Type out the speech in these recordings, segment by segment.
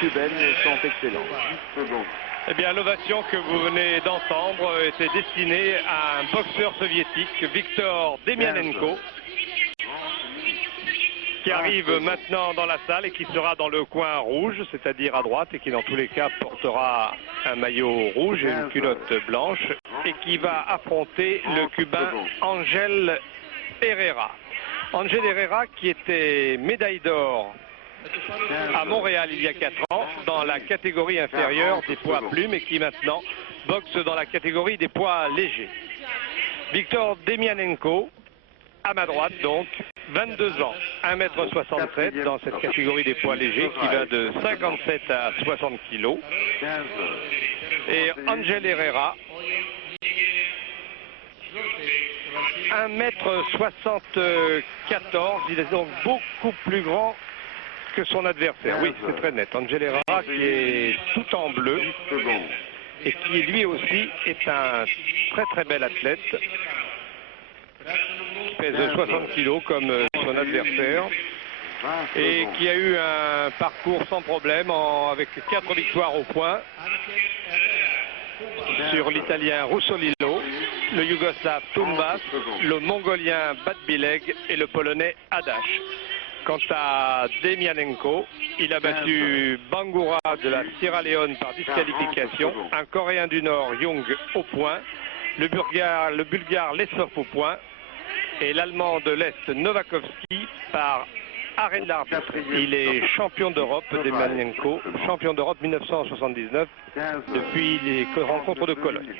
cubaines sont excellentes. Eh bien, l'ovation que vous venez d'entendre était destinée à un boxeur soviétique, Viktor Demianenko, qui arrive maintenant dans la salle et qui sera dans le coin rouge, c'est-à-dire à droite, et qui dans tous les cas portera un maillot rouge et une culotte blanche, et qui va affronter le Cubain Ángel Herrera. Ángel Herrera qui était médaille d'or à Montréal il y a 4 ans dans la catégorie inférieure des poids plumes et qui maintenant boxe dans la catégorie des poids légers. Viktor Demianenko, à ma droite donc, 22 ans, 1m67 dans cette catégorie des poids légers qui va de 57 à 60 kg. Et Ángel Herrera, 1m74, il est donc beaucoup plus grand que son adversaire. Oui, c'est très net. Ángel Herrera qui est tout en bleu et qui lui aussi est un très bel athlète. Qui pèse 60 kg comme son adversaire et qui a eu un parcours sans problème avec 4 victoires au point sur l'italien Russolillo, le yougoslave Tumbas, le mongolien Batbileg et le polonais Adash. Quant à Demianenko, il a battu Bangura de la Sierra Leone par disqualification, un coréen du Nord, Young, au point, le bulgare Lessov au point et l'allemand de l'Est Novakovski par arrêt de l'arbitre. Il est champion d'Europe, Demianenko, champion d'Europe 1979 depuis les rencontres de Cologne.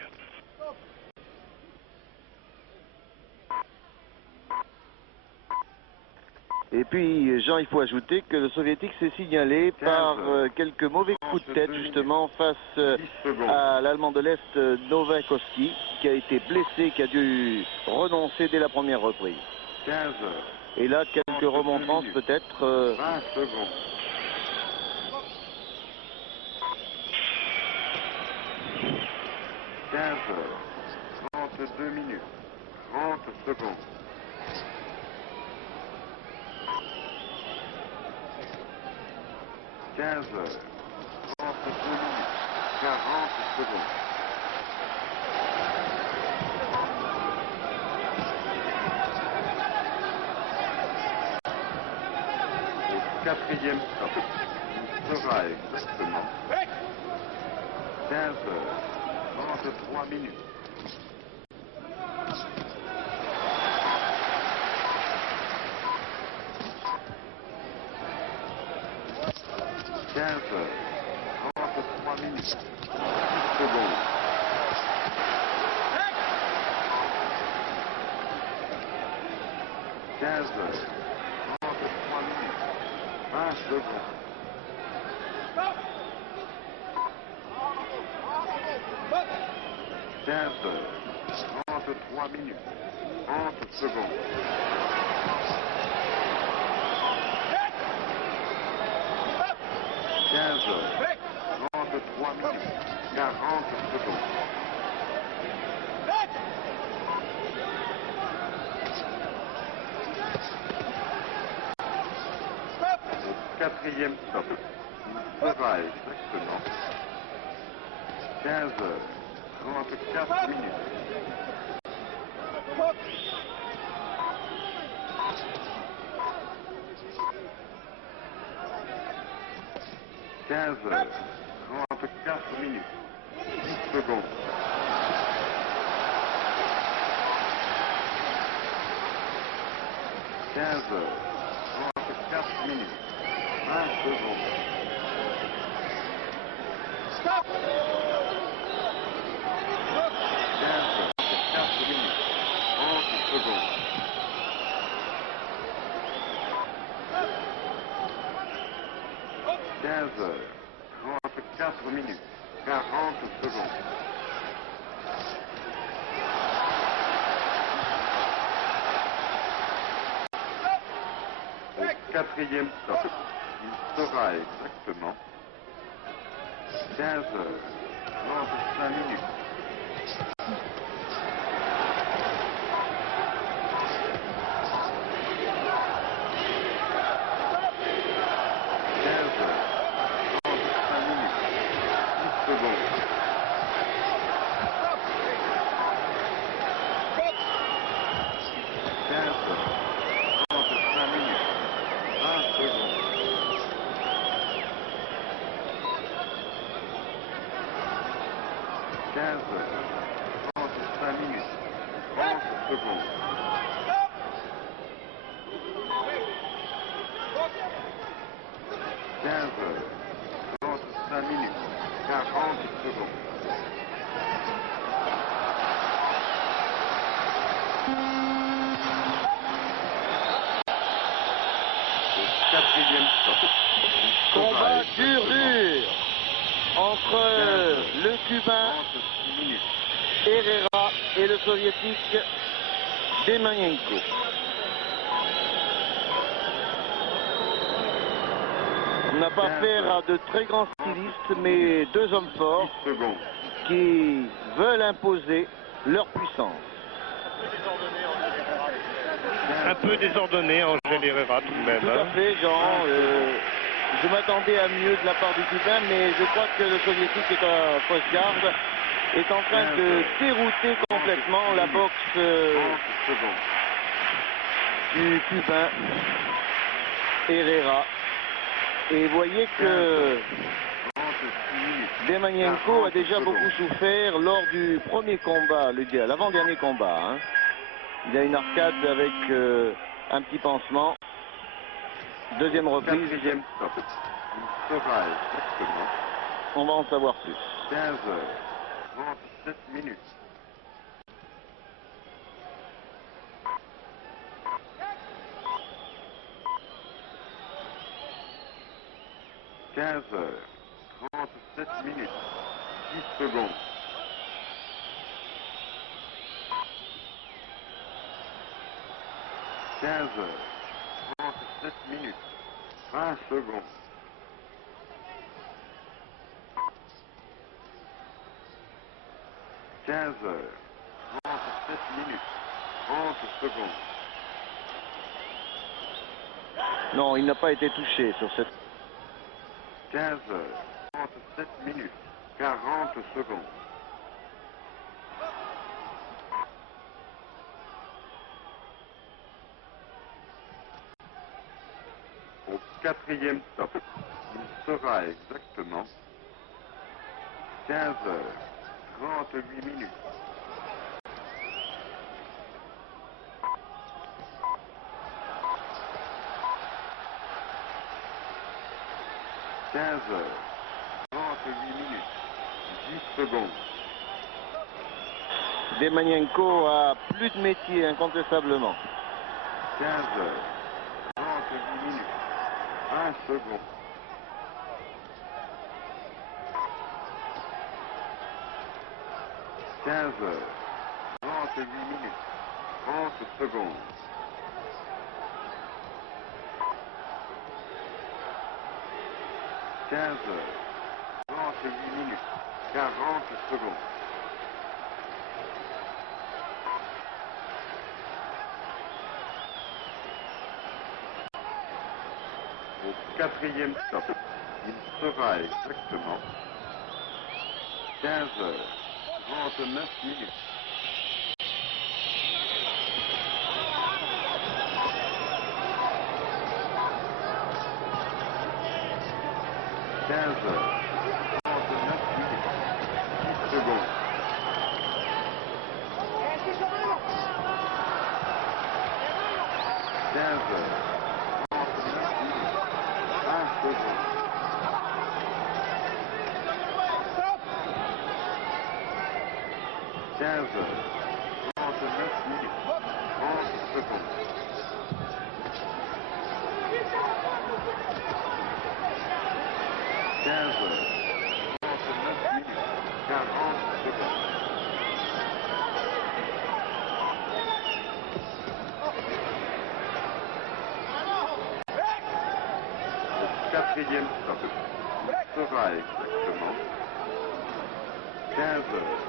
Et puis, Jean, il faut ajouter que le soviétique s'est signalé par quelques mauvais coups de tête, justement, face à l'Allemand de l'Est, Novakovski, qui a été blessé, qui a dû renoncer dès la première reprise. Et là, quelques remontrances, peut-être. 20 secondes. 15 heures, 32 minutes, 30 secondes. 15 heures, 32 minutes, 40 secondes. 4e stop. Il sera exactement 15 heures, 33 minutes. 15 heures, 33 minutes, 10 secondes. 15 heures, 33 minutes, 20 secondes. 15 heures, 33 minutes, 30 secondes. 15 heures, 33 minutes, 40 secondes. 4e stop. Il sera exactement 15 heures, 34 minutes. 15 heures, 34 minutes, 10 secondes. 15 heures, 34 minutes, 20 secondes. Stop! 15 heures, 4 minutes, 30 secondes. 15 heures, 34 minutes, 40 secondes. 4e stop. Il sera exactement 15 heures, 35 minutes. 15 heures, 34 secondes. 15 heures, 35 minutes, 20 secondes. 15 heures, 35 minutes, 30 secondes. 15 heures, 35 minutes, 40 secondes. 4e stop. Combat dur entre le Cubain 36 minutes. Herrera et le Soviétique Demyanenko. On n'a pas affaire à de très grands stylistes, mais deux hommes forts 10 secondes. qui veulent imposer leur puissance. Un peu désordonné, Angel Herrera tout de même. Tout à fait, Jean. Je m'attendais à mieux de la part du Cubain, mais je crois que le Soviétique est à fausse garde, est en train de dérouter complètement la boxe 30 secondes. du Cubain Herrera. Et vous voyez que 36 minutes. Demyanenko a déjà beaucoup souffert lors du premier combat, l'avant-dernier combat. Hein. Il a une arcade avec un petit pansement. Deuxième reprise. 4e stop. Il sera exactement On va en savoir plus. 15 heures, 37 minutes. 15 heures, 37 minutes, 10 secondes. 15 heures, 37 minutes, 20 secondes. 15 heures, 37 minutes, 30 secondes. Non, il n'a pas été touché sur cette... 15 heures, 37 minutes, 40 secondes. 4e stop. Il sera exactement 15 heures, 38 minutes. 15 heures, 38 minutes, 10 secondes. Demyanenko a plus de métier, incontestablement. 15 heures, 38 minutes, 20 secondes. 15 heures, 38 minutes, 30 secondes. 15 heures, 38 minutes, 40 secondes. 4e stop. Il sera exactement 15 heures, 39 minutes. 15 heures, 39 minutes, 10 secondes. 15 heures, 39 minutes, 20 secondes. 15 heures, 39 minutes, 30 secondes. 15 heures, 39 minutes, 40 secondes. 4e stop. Il sera exactement 15 heures,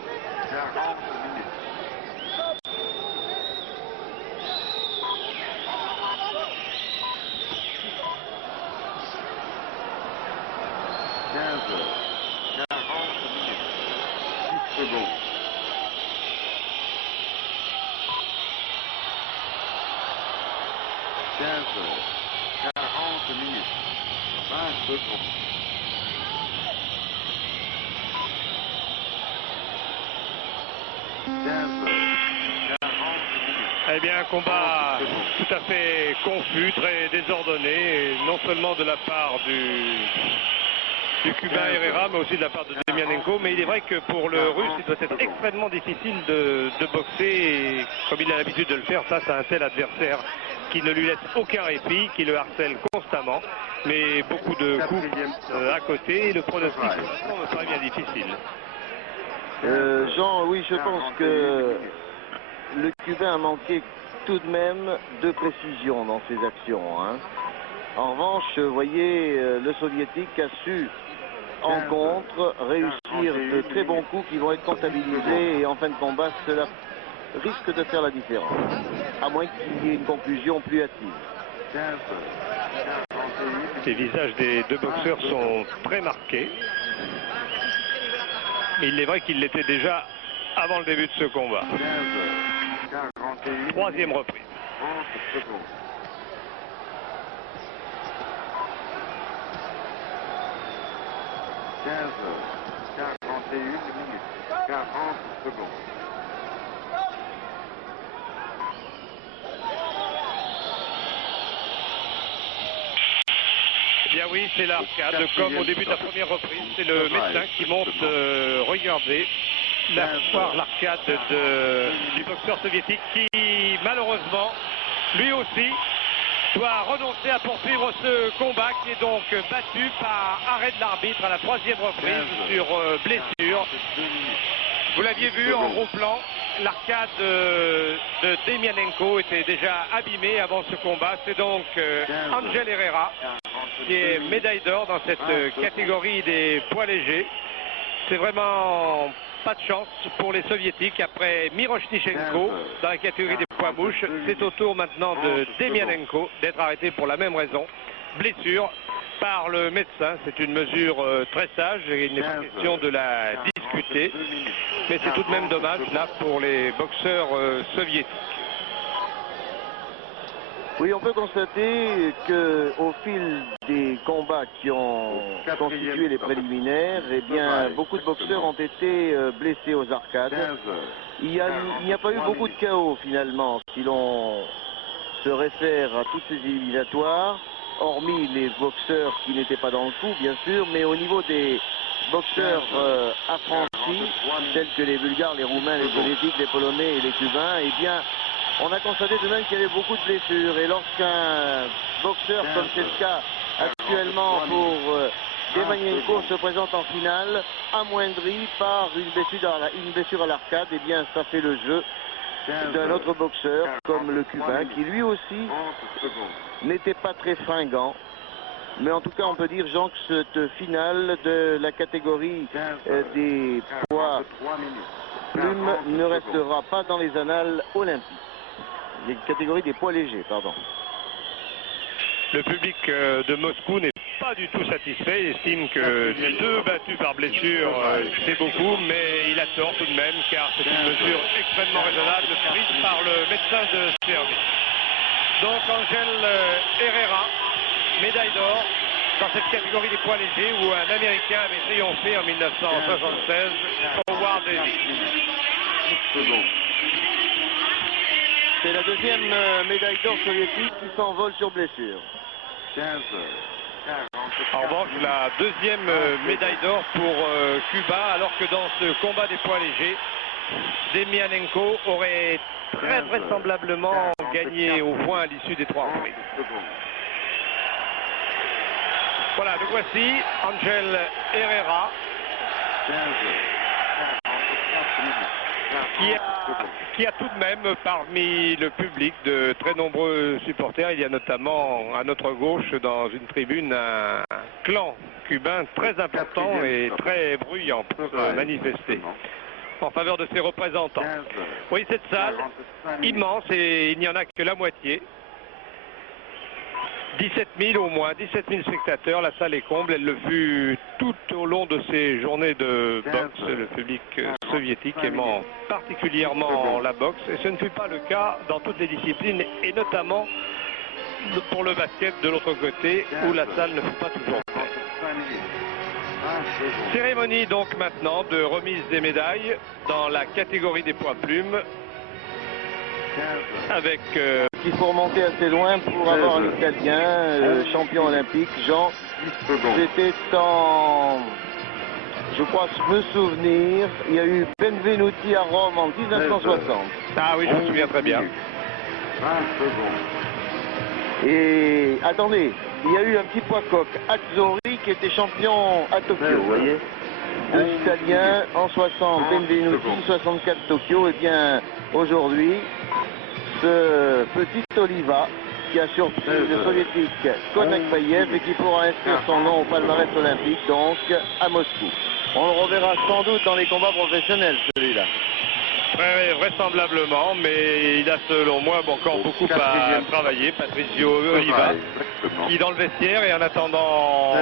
40 minutes. 15 heures, 40 minutes. secondes. 15 heures, 40 minutes, 20 secondes. 15 heures, 40 minutes. Eh bien, un combat tout à fait confus, très désordonné, et non seulement de la part du Cubain Herrera, mais aussi de la part de Demianenko. Mais il est vrai que pour le Russe, il doit être extrêmement difficile de boxer, et, comme il a l'habitude de le faire, face à un tel adversaire qui ne lui laisse aucun répit, qui le harcèle constamment, mais beaucoup de coups à côté, et le pronostic me paraît bien difficile. Jean, oui, je pense que le Cubain a manqué tout de même de précision dans ses actions, hein. En revanche, vous voyez, le Soviétique a su, en contre, réussir de très bons coups qui vont être comptabilisés, et en fin de combat, cela risque de faire la différence, à moins qu'il y ait une conclusion plus hâtive. Les visages des deux boxeurs sont très marqués. Mais il est vrai qu'il l'était déjà avant le début de ce combat. Troisième reprise. 15 heures, 41 minutes, 40 secondes. Eh bien oui, c'est l'arcade, comme au début de la première reprise. C'est le médecin qui monte regarder voir l'arcade du boxeur soviétique qui, malheureusement, lui aussi, doit renoncer à poursuivre ce combat, qui est donc battu par arrêt de l'arbitre à la troisième reprise sur blessure. Vous l'aviez vu en gros plan, l'arcade de Demianenko était déjà abîmé avant ce combat. C'est donc Ángel Herrera qui est médaille d'or dans cette catégorie des poids légers. C'est vraiment pas de chance pour les soviétiques. Après Miroshnichenko dans la catégorie des poids mouches, c'est au tour maintenant de Demianenko d'être arrêté pour la même raison, blessure par le médecin. C'est une mesure très sage et il n'est pas question de la discuter, mais c'est tout de même dommage là pour les boxeurs soviétiques. Oui, on peut constater qu'au fil des combats qui ont constitué les préliminaires, eh bien, beaucoup de boxeurs ont été blessés aux arcades. Il n'y a pas eu beaucoup de chaos finalement, si l'on se réfère à toutes ces éliminatoires, hormis les boxeurs qui n'étaient pas dans le coup, bien sûr, mais au niveau des boxeurs affranchis, tels que les Bulgares, les Roumains, les Soviétiques, les Polonais et les Cubains, eh bien, on a constaté de même qu'il y avait beaucoup de blessures. Et lorsqu'un boxeur, comme c'est le cas actuellement pour Demianenko, se présente en finale, amoindri par une blessure à l'arcade, eh bien, ça fait le jeu d'un autre boxeur, comme le Cubain, qui lui aussi n'était pas très fringant. Mais en tout cas, on peut dire, Jean, que cette finale de la catégorie des poids plumes ne restera pas dans les annales olympiques. Les catégories des poids légers, pardon. Le public de Moscou n'est pas du tout satisfait. Il estime que 2 battus par blessure, c'est beaucoup, mais il a tort tout de même, car c'est une mesure extrêmement raisonnable prise par le médecin de service. Donc Ángel Herrera, médaille d'or dans cette catégorie des poids légers où un Américain avait triomphé en 1976, Howard Davis. C'est la deuxième médaille d'or soviétique qui s'envole sur blessure. 15 En revanche, la deuxième médaille d'or pour Cuba, alors que dans ce combat des poids légers, Demianenko aurait très vraisemblablement gagné au point à l'issue des 3 reprises. Voilà, le voici, Ángel Herrera, qui a tout de même parmi le public de très nombreux supporters. Il y a notamment à notre gauche dans une tribune un clan cubain très important et très bruyant pour se manifester en faveur de ses représentants. Oui, cette salle immense, et il n'y en a que la moitié. 17 000 au moins, 17 000 spectateurs, la salle est comble, elle le fut tout au long de ces journées de boxe. Le public soviétique aimant particulièrement la boxe, et ce ne fut pas le cas dans toutes les disciplines, et notamment pour le basket de l'autre côté, où la salle ne fut pas toujours pleine. Cérémonie donc maintenant de remise des médailles dans la catégorie des poids plumes, avec il faut remonter assez loin pour avoir un Italien, champion olympique, Jean. C'était en, je crois me souvenir, il y a eu Benvenuti à Rome en 1960. Ah oui, je me souviens très bien. Et attendez, il y a eu un petit poids coq, Azzori, qui était champion à Tokyo, vous voyez. Deux Italiens en 60, Benvenuti, 64 Tokyo. Et bien aujourd'hui, ce petit Oliva qui a surpris le soviétique Konakbayev et qui pourra inscrire son nom au palmarès olympique, donc à Moscou. On le reverra sans doute dans les combats professionnels, celui-là. Très vraisemblablement, mais il a selon moi encore beaucoup à travailler, Patricio Oliva, qui dans le vestiaire et en attendant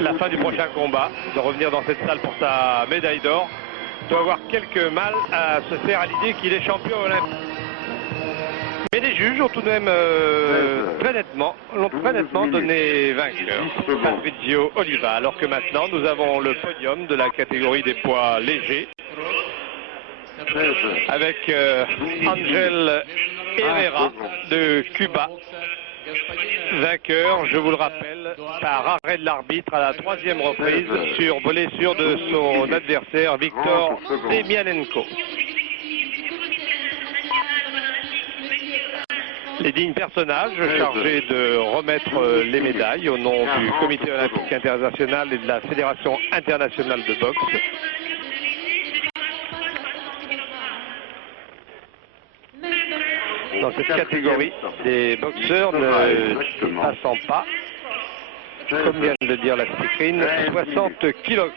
la fin du prochain combat, de revenir dans cette salle pour sa médaille d'or, doit avoir quelques mal à se faire à l'idée qu'il est champion olympique. Mais les juges ont tout de même l'ont très nettement donné vainqueur, Patricio Oliva, alors que maintenant nous avons le podium de la catégorie des poids légers, avec Ángel Herrera de Cuba, vainqueur, je vous le rappelle, par arrêt de l'arbitre à la 3e reprise sur blessure de son adversaire Viktor Demianenko. Les dignes personnages chargés de remettre les médailles au nom du Comité olympique international et de la Fédération internationale de boxe. Dans cette catégorie, des boxeurs ne passant pas, comme vient de le dire la speakerine, 60 kg.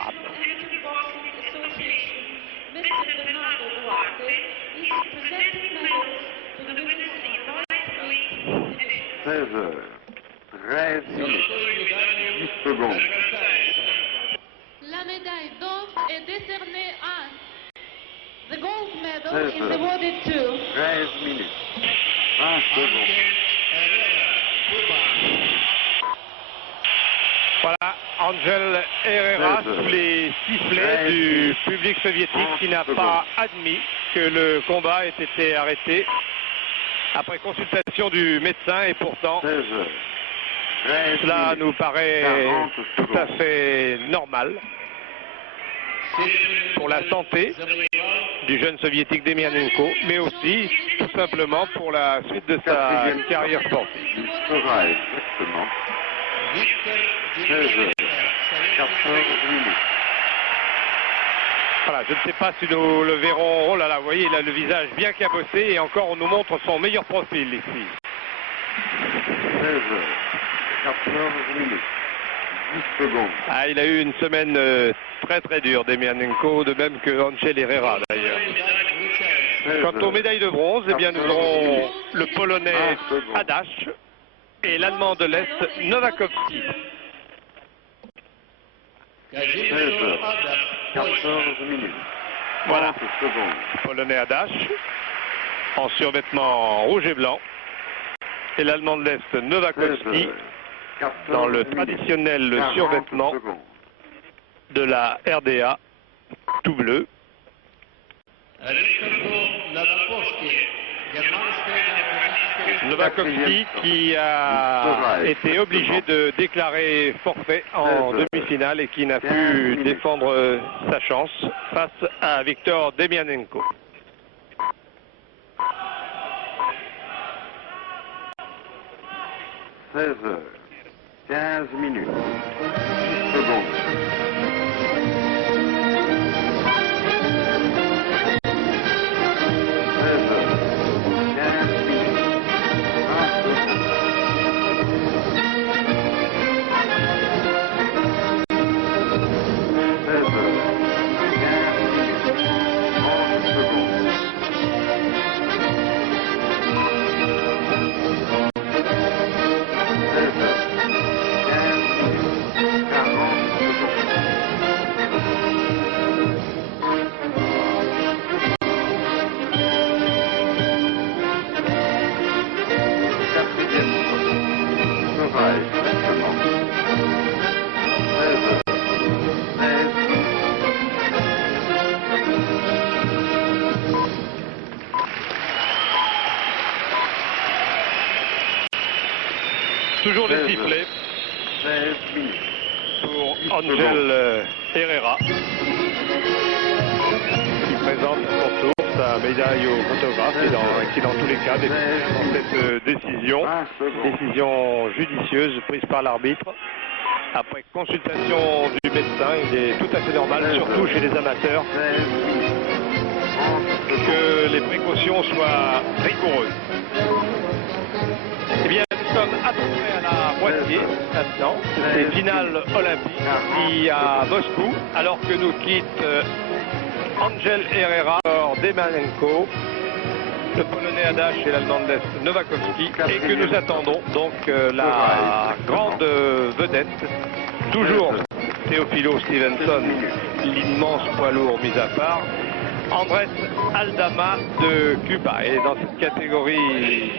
16 heures, 13 minutes, 10 secondes. La médaille d'or est décernée à the gold medal is awarded to 13 minutes, 20 secondes. Voilà, Ángel Herrera sous les sifflets du public soviétique qui n'a pas admis que le combat ait été arrêté après consultation du médecin, et pourtant cela nous paraît tout à fait normal pour la santé du jeune soviétique Demianenko, mais aussi tout simplement pour la suite de sa carrière sportive. Exactement. 16 heures, 14 minutes. Voilà, je ne sais pas si nous le verrons. Oh là là, vous voyez, il a le visage bien cabossé et encore on nous montre son meilleur profil ici. 16 heures, 14 minutes, 10 secondes. Ah, il a eu une semaine très très dure, Demianenko, de même que Ángel Herrera d'ailleurs. Quant aux médailles de bronze, eh bien nous aurons le Polonais Adaś et l'Allemand de l'Est Novakovski. 16 heures, 14 minutes. Voilà, secondes. Polonais Adaś en survêtement rouge et blanc, et l'Allemand de l'Est Novakovski dans le traditionnel survêtement de la RDA tout bleu. Novakovski qui a été obligé de déclarer forfait en demi-finale et qui n'a pu défendre sa chance face à Viktor Demianenko. « 16 heures, 15 minutes, 10 secondes. » 16 toujours les sifflets 16 minutes. pour Angel Herrera, qui présente à son tour sa médaille au photographe qui dans tous les cas dans cette décision judicieuse prise par l'arbitre. Après consultation du médecin, il est tout à fait normal, surtout chez les amateurs, que les précautions soient rigoureuses. Eh bien, nous sommes à peu près à la moitié maintenant. C'est finale olympique ici à Moscou, alors que nous quitte Angel Herrera, Demanenko, le Polonais Adaś et l'Allemand de l'Est Nowakowski, et que nous attendons donc la grande vedette, toujours Teófilo Stevenson, l'immense poids lourd mis à part, Andrés Aldama de Cuba. Et dans cette catégorie